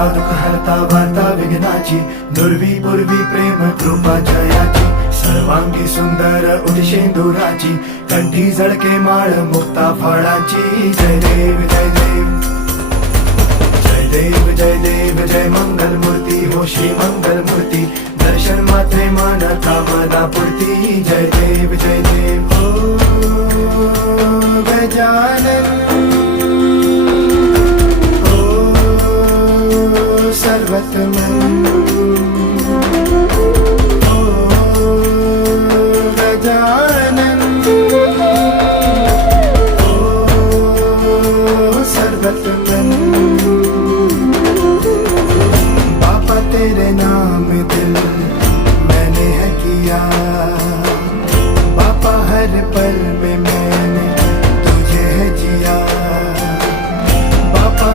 हरता दुःख हरता वार्ता विघ्नाची, दुर्वी पूर्वी प्रेम कृपा जयाची, सर्वांगी सुंदर उदिशेंदुराची, कंठी झळके माळ मुक्ता फळाची. जय देव जय देव जय देव जय देव जय मंगल मूर्ती हो श्री मंगल मूर्ती, दर्शन मात्रे मन कामना पूर्ती. जय देव जय देव हो गजानन हो सर्वतमन हो गजानन हो सर्वतमन. बाबा तेरे नाम दिल मैंने है किया, बाबा हर पल में